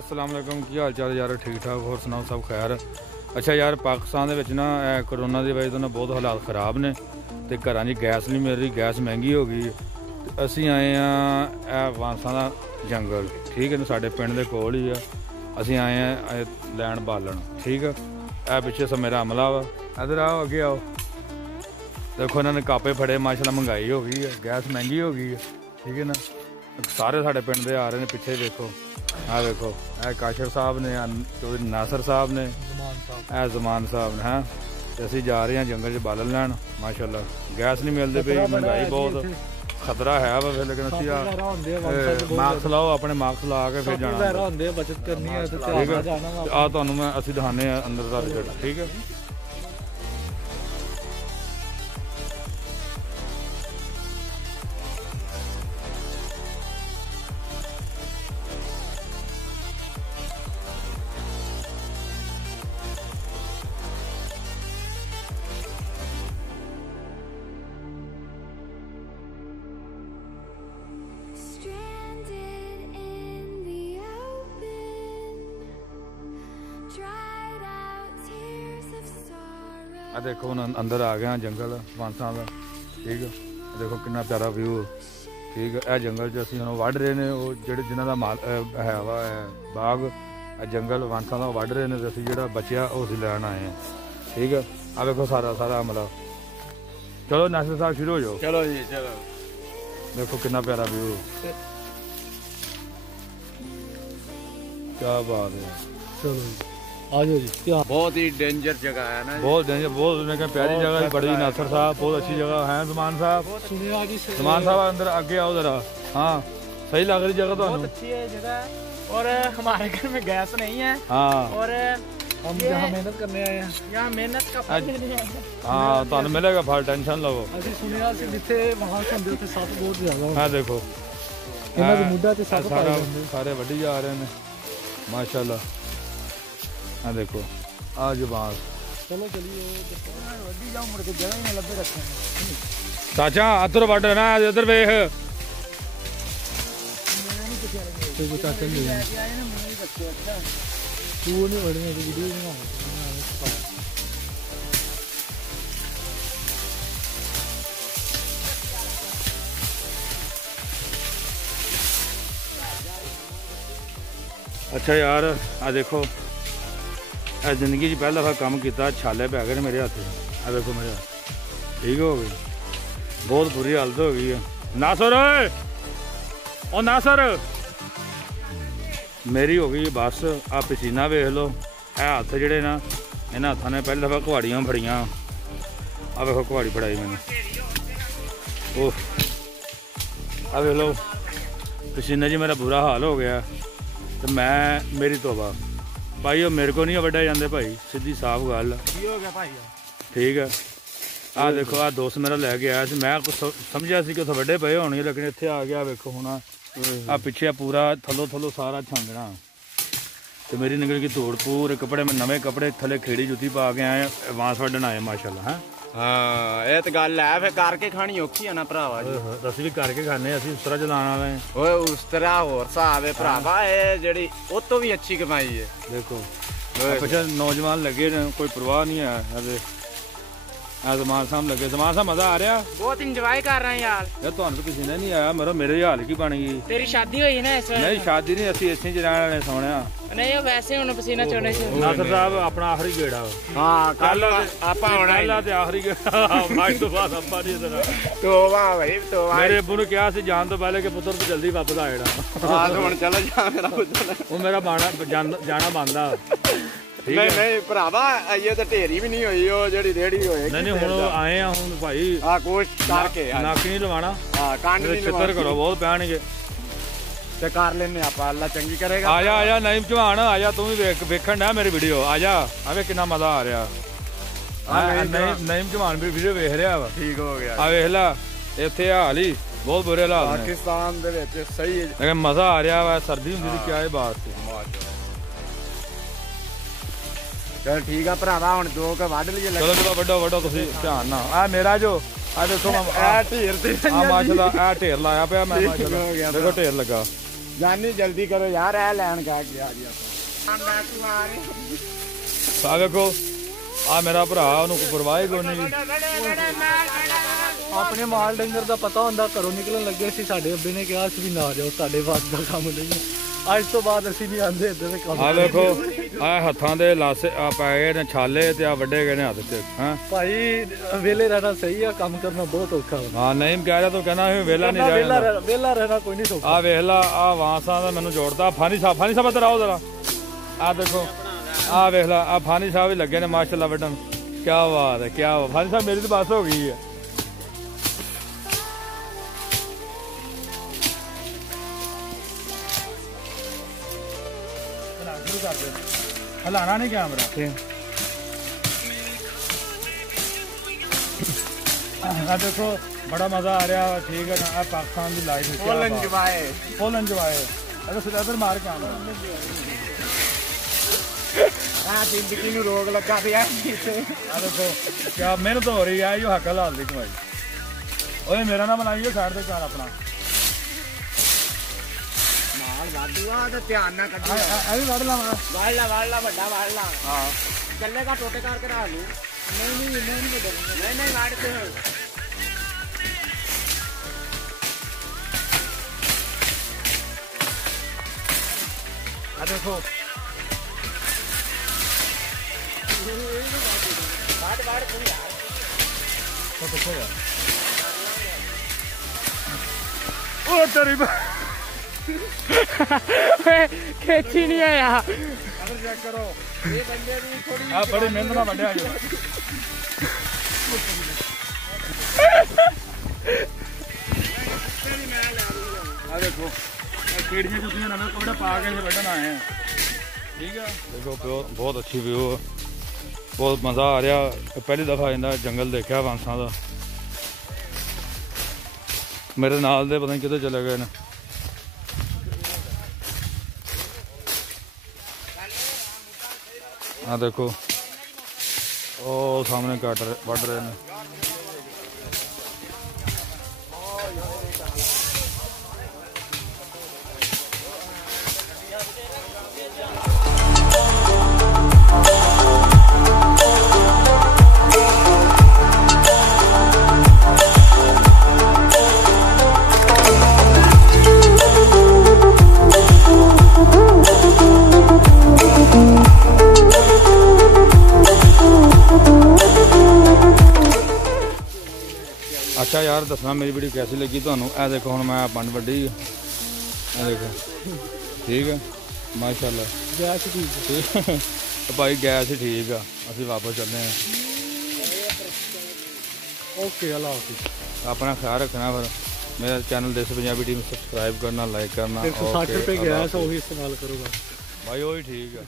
अस्सलाम वालेकुम की हाल चाल यार ठीक ठाक होर सुनाओ सब खैर। अच्छा यार पाकिस्तान दे विच ना करोना की वजह तो ना बहुत हालात खराब ने ते घरां च गैस नहीं मिल रही, गैस महंगी हो गई। असी आए हैं वांसा दा जंगल, ठीक है ना, साडे पिंड दे कोल ही आ। असी आए हैं लैन बालन, ठीक है। ए पिछे से मेरा अमला वा, इधर आओ अगे आओ। देखो इन्होंने कापे फड़े, माशाल्लाह महंगाई हो गई है, गैस महंगी हो गई है, ठीक है ना। सारे साडे पिंड दे आ रहे हैं, पिछे देखो हाँ देखो ए काशर साहब ने, नासर साहब ने, ए जमान साहब ने। हाँ असी जा रहे हैं जंगल च बालन लैन। माशाल्लाह गैस नहीं मिलती पई, महंगाई बहुत खतरा है वा, लेकिन असी मास्क लाओ, अपने मास्क ला के फिर जाना बचत करनी है। ठीक है आ तुहानू मैं असी दिखाने अंदर का रिजल्ट, ठीक है। देखो हम अंदर आ गए जंगल वांसा का, ठीक है। देखो कितना प्यारा व्यू, ठीक है। यह जंगल असी हम वढ़ रहे हैं, वो जो जिन्हों का माल है वा बाग जंगल वांसा का वढ़ रहे हैं, असी जो बचिया उस लैन आए हैं, ठीक है। आ देखो सारा सारा अमला। चलो नासिर साहब शुरू हो जाओ। चलो जी चलो। देखो कितना प्यारा व्यू, क्या बात है। चलो आ जाओ जी। क्या बहुत ही डेंजर जगह है ना, बहुत डेंजर, बहुत प्यारी जगह है, बड़ी। नासर साहब बहुत अच्छी जगह है। ज़मान साहब, ज़मान साहब अंदर आगे आओ जरा। हाँ सही लग रही जगह तो बहुत अच्छी है जगह। और हमारे घर में गैस नहीं है। हाँ और हम यहाँ मेहनत करने आए हैं, यहाँ मेहनत का फल नहीं है। हाँ तो मिलेगा फल, टेंशन लो। सुनिया जिथे वहाँ से सत्त बहुत ज्यादा। हाँ देखो सारे वड्डी जा रहे हैं माशाल्लाह। हाँ देखो आज बांस। चलो चलिए मुड़ के जगह ही लब्बे रखे चाचा अदर वड ना, इधर वेख। चाचा तू नहीं वड़ने वीडियो बना। अच्छा यार आ देखो जिंदगी पहली दफा काम किया, छाले पै गए मेरे हाथ। आ देखो मेरे हाथ ठीक हो गई, बहुत बुरी हालत हो गई है। नासर ओ नासर मेरी हो गई बस। आ पसीना वेख लो, ए हथ जड़े ना इन्होंने हथों ने पहली दफा कुहाड़ियां फड़ियां। आ देखो कुहाड़ी फड़ाई मैंने, ओह आ वेख लो पसीने जी मेरा बुरा हाल हो गया। तो मैं मेरी तोबा भाई मेरे को नहीं वड्डे जाते भाई, सीधी साफ गल। ठीक है आ देखो आ दोस्त मेरा लैके आया, मैं कुछ समझा कि उत्थे वड्डे पे होने, लेकिन इत्थे आ गया। वेखो हुण आ पिछे पूरा थलो थलो सारा छांगना, तो मेरी निकल गई धूड़। पूरे कपड़े में नवे कपड़े, थले खेड़ी जुत्ती पा के आए, बांस वड्डन आए माशाल्लाह। है हाँ ये तो गल है, फिर करके खानी औखी है ना भरावा। असीं भी करके खाने, असीं उस तरह चलाने वाले हैं। ओए उस तरह होर हिसाब है भरावा, ये जेहड़ी उस तो भी अच्छी कमाई है। देखो ਪਿੱਛੇ ਨੌਜਵਾਨ ਲੱਗੇ ਨੇ, ਕੋਈ ਪਰਵਾਹ ਨਹੀਂ ਹੈ ਇਹਦੇ। ਜ਼ਮਾਨ ਸਾਹਿਬ ਲੱਗੇ। ਜ਼ਮਾਨ ਸਾਹਿਬ ਮਜ਼ਾ ਆ ਰਿਹਾ? ਬਹੁਤ ਇੰਜੋਏ ਕਰ ਰਹੇ ਯਾਰ। ਯਾਰ ਤੁਹਾਨੂੰ ਤਾਂ ਕਿਸੇ ਨੇ ਨਹੀਂ ਆਇਆ, ਮੇਰੇ ਹਾਲ ਕੀ ਬਣ ਗਈ। ਤੇਰੀ ਸ਼ਾਦੀ ਹੋਈ ਨਾ ਇਸ ਵਾਰ? ਨਹੀਂ ਸ਼ਾਦੀ ਨਹੀਂ, ਅਸੀਂ ਇੱਥੇ ਚ ਰਹਿਣ ਵਾਲੇ ਸੋਹਣਿਆ। ਨਹੀਂ ਉਹ ਵੈਸੇ ਹੁਣ ਪਸੀਨਾ ਚੋਣੇ ਸੀ। ਨਾਸਰ ਸਾਹਿਬ ਆਪਣਾ ਆਖਰੀ ਗੇੜਾ। ਹਾਂ ਕੱਲ ਆਪਾਂ ਆਉਣਾ ਪਹਿਲਾ ਤੇ ਆਖਰੀ ਗੇੜਾ, ਅੱਜ ਤੋਂ ਬਾਅਦ ਆਪਾਂ ਨਹੀਂ ਇਧਰ। ਤੋਬਾ ਭਾਈ ਤੋਬਾ। ਮੇਰੇ ਅੱਬੂ ਨੂੰ ਕਿਹਾ ਸੀ ਜਾਣ ਤੋਂ ਪਹਿਲੇ ਕਿ ਪੁੱਤਰ ਤੂੰ ਜਲਦੀ ਵਾਪਸ ਆ ਜਾਣਾ। ਹਾਂ ਹੁਣ ਚਲੋ ਜਾ ਮੇਰਾ ਪੁੱਤਰ। ਉਹ ਮੇਰਾ ਜਾਣਾ ਬੰਦਾ। ਨਹੀਂ ਭਰਾਵਾ ਇਹ ਤਾਂ ਢੇਰੀ ਵੀ ਨਹੀਂ ਹੋਈ, ਉਹ ਜਿਹੜੀ ਰੇੜੀ ਹੋਏ। ਨਹੀਂ ਹੁਣ ਆਏ ਆ ਹੁਣ ਭਾਈ। ਆ ਕੋਸ਼ਿਸ਼ ਕਰਕੇ ਨੱਕ ਨਹੀਂ ਲਵਾਣਾ। ਹਾਂ ਕੰਨ ਨਹੀਂ ਲਵਾਣਾ। ਛਿੱਤਰ ਕਰੋ ਬਹੁਤ ਪੈਣਗੇ ਤੇ ਕਰ ਲੈਨੇ ਆਪਾਂ, ਅੱਲਾ ਚੰਗੀ ਕਰੇਗਾ। ਆ ਜਾ ਨਈਮ ਚੌਹਾਨ, ਆ ਜਾ ਤੂੰ ਵੀ ਵੇਖਣ ਡਿਆ ਮੇਰੀ ਵੀਡੀਓ। ਆ ਜਾ ਆਵੇ ਕਿੰਨਾ ਮਜ਼ਾ ਆ ਰਿਹਾ। ਨਈਮ ਚੌਹਾਨ ਵੀ ਵੀਡੀਓ ਵੇਖ ਰਿਹਾ ਵਾ। ਠੀਕ ਹੋ ਗਿਆ। ਆ ਵੇਖ ਲੈ ਇੱਥੇ ਹਾਲ ਹੀ ਬਹੁਤ ਬੁਰੇ ਹਾਲਾਤ ਨੇ ਪਾਕਿਸਤਾਨ ਦੇ ਵਿੱਚ। ਸਹੀ ਹੈ ਲੇਕਿਨ ਮਜ਼ਾ ਆ ਰਿਹਾ ਵਾ। ਸਰਦੀ ਹੁੰਦੀ ਤੇ ਕਿਆ ਇਹ ਬਾਤ ਸੀ। ਚਲ ਠੀਕ ਆ ਭਰਾਵਾ, ਹੁਣ ਦੋ ਕ ਵੱਢ ਲਈਏ। ਚਲੋ ਵੱਡੋ ਤੁਸੀਂ ਧਿਆਨ ਨਾਲ। ਆ ਮੇਰਾ ਜੋ ਆ ਦੇਖੋ ਢੇਰ ਤੇ ਆ ਮਾਸ਼ਾਅੱਲਾ ਆ ਢੇਰ ਲਾਇਆ ਪਿਆ ਮੈਂ। ਮਾਸ਼ਾਅੱਲਾ ਦੇਖੋ ਢੇਰ ਲੱਗਾ। ਜਾਨੀ ਜਲਦੀ ਕਰੋ ਯਾਰ, ਇਹ ਲੈਣ ਕਾ ਕੇ ਆ ਜੀ ਆ ਵੇਖੋ ਆ ਮੇਰਾ ਭਰਾ, ਉਹਨੂੰ ਕੋਈ ਪਰਵਾਹ ਹੀ ਕੋਈ ਨਹੀਂ। ਆਪਣੇ ਮਾਲ ਡੰਗਰ ਦਾ ਪਤਾ ਹੁੰਦਾ, ਘਰੋਂ ਨਿਕਲਣ ਲੱਗੇ ਸੀ ਸਾਡੇ ਅੱਬੇ ਨੇ ਕਿਹਾ ਸੀ ਵੀ ਨਾ ਜਾਓ, ਸਾਡੇ ਵਾਸ ਦਾ ਕੰਮ ਨਹੀਂ। ਅੱਜ ਤੋਂ ਬਾਅਦ ਅਸੀਂ ਨਹੀਂ ਆਂਦੇ ਇੱਦਾਂ ਦੇ ਕੰਮ। ਆ ਵੇਖੋ ਆ ਹੱਥਾਂ ਦੇ ਲਾਸੇ ਆ ਪੈ ਗਏ ਨੇ ਛਾਲੇ ਤੇ ਆ ਵੱਡੇ ਗਏ ਨੇ ਹੱਥ ਚ। ਹਾਂ ਭਾਈ ਵਿਹਲੇ ਰਹਿਣਾ ਸਹੀ ਆ, ਕੰਮ ਕਰਨਾ ਬਹੁਤ ਔਖਾ ਵਾ। ਹਾਂ ਨਹੀਂ ਕਹਿ ਰਿਹਾ ਤੂੰ ਕਹਿੰਦਾ ਵਿਹਲਾ ਨਹੀਂ ਜਾਣਾ। ਵਿਹਲਾ ਰਹਿਣਾ ਕੋਈ ਨਹੀਂ ਸੌਖਾ। ਆ ਵੇਖ ਲਾ ਆ ਵਾਂਸਾਂ ਦਾ ਮੈਨੂੰ ਜੋੜਦਾ। ਫਾਨੀ ਸਾਹਿਬ ਇੱਧਰ ਆਓ ਜ਼ਰਾ। ਆ ਦੇਖੋ ਆ ਵੇਖ ਲਾ ਆ ਫਾਨੀ ਸਾਹਿਬ ਵੀ ਲੱਗੇ ਨੇ ਮਾਸ਼ਾਅੱਲਾ ਵੱਢਣ। ਕਿਆ ਬਾਤ ਹੈ, ਕਿਆ ਬਾਤ। ਫਾਨੀ ਸਾਹਿਬ ਮੇਰੀ ਤਾਂ ਬਸ ਹੋ ਗਈ ਹੈ। ਹਲਾਣਾ ਨਹੀਂ ਕੈਮਰਾ। ਆ ਦੇਖੋ ਬੜਾ ਮਜ਼ਾ ਆ ਰਿਹਾ। ਠੀਕ ਹੈ ਨਾ। ਪਾਕਿਸਤਾਨ ਦੀ ਲਾਈਫ ਫੁੱਲ ਇੰਜੋਏ। ਅਗਰ ਸਿੱਧਾ ਮਾਰ ਕੈਮਰਾ। ਆ ਜ਼ਿੰਦਗੀ ਨੂੰ ਰੋਗ ਲੱਗਾ ਪਿਆ। ਆ ਦੇਖੋ ਕਿਆ ਮਿਹਨਤ ਹੋ ਰਹੀ ਹੈ। ਇਹ ਹੱਕ ਹਲਾਲ ਦੀ ਕਮਾਈ। ਓਏ ਮੇਰਾ ਨਾਮ ਲਾਈਓ ਸਾਈਡ ਤੇ ਚਾਰ ਆਪਣਾ ਨਾਲ ਵਾਧੂ ਆ ਤੇ ਧਿਆਨ ਨਾਲ ਕੱਢੋ। ਇਹ ਵੀ ਵੱਢ ਲਾਵਾਂ। ਵੱਢ ਲਾ ਵੱਡਾ ਵੱਢ ਲਾ। ਹਾਂ ਚੱਲੇਗਾ ਟੋਟੇ ਕਰਕੇ ਰੱਖ ਲੂ। ਨਹੀਂ ਵੱਢ ਤੇ ਆ ਦੇਖੋ ਵੱਢ ਤੂੰ ਯਾਰ। ਉਹ ਤੇਰੀ ਖੇਚੀ ਨਹੀਂ ਆਇਆ। ਅਦਰ ਚੈੱਕ ਕਰੋ। ਇਹ ਬੰਦੇ ਦੀ ਥੋੜੀ ਆ ਬੜੀ ਮਿਹਨਤ ਨਾਲ ਵੱਢਿਆ ਜੀ। ਆ ਦੇਖੋ ਕੀੜੀਆਂ ਜੁੱਤੀਆਂ ਨਵੇਂ ਕੋੜਾ ਪਾ ਕੇ ਵੱਢਣ ਆਏ ਆ। ਠੀਕ ਆ ਦੇਖੋ ਬਹੁਤ ਅੱਛੀ ਵਿਊ। ਬਹੁਤ ਮਜ਼ਾ ਆ ਰਿਹਾ। ਪਹਿਲੀ ਦਫਾ ਜਾਂਦਾ ਜੰਗਲ ਦੇਖਿਆ ਵਾਂਸਾਂ ਦਾ। ਮੇਰੇ ਨਾਲ ਦੇ ਪਤਾ ਨਹੀਂ ਕਿੱਥੇ ਚਲੇ ਗਏ ਨੇ। ਆ ਦੇਖੋ ਉਹ ਸਾਹਮਣੇ ਵੱਢ ਰਹੇ ਨੇ। अच्छा यार दसना मेरी वीडियो कैसी लगी ਤੁਹਾਨੂੰ। ਇਹ देखो ਹੁਣ ਮੈਂ ਪੰਡ ਵੱਢੀ। ਇਹ देखो ठीक है माशाल्लाह। ਗੈਸ ਠੀਕ है भाई गैस ही ठीक है। ਅਸੀਂ ਵਾਪਸ ਚੱਲਦੇ ਹਾਂ। ਓਕੇ ਅੱਲਾ ਹਾਫਿਜ਼। अपना ख्याल रखना। फिर मेरा चैनल देसी पंजाबी टीम सब्सक्राइब करना, लाइक करना। 160 रुपये गैस वही इस्तेमाल करूँगा भाई वही ठीक है।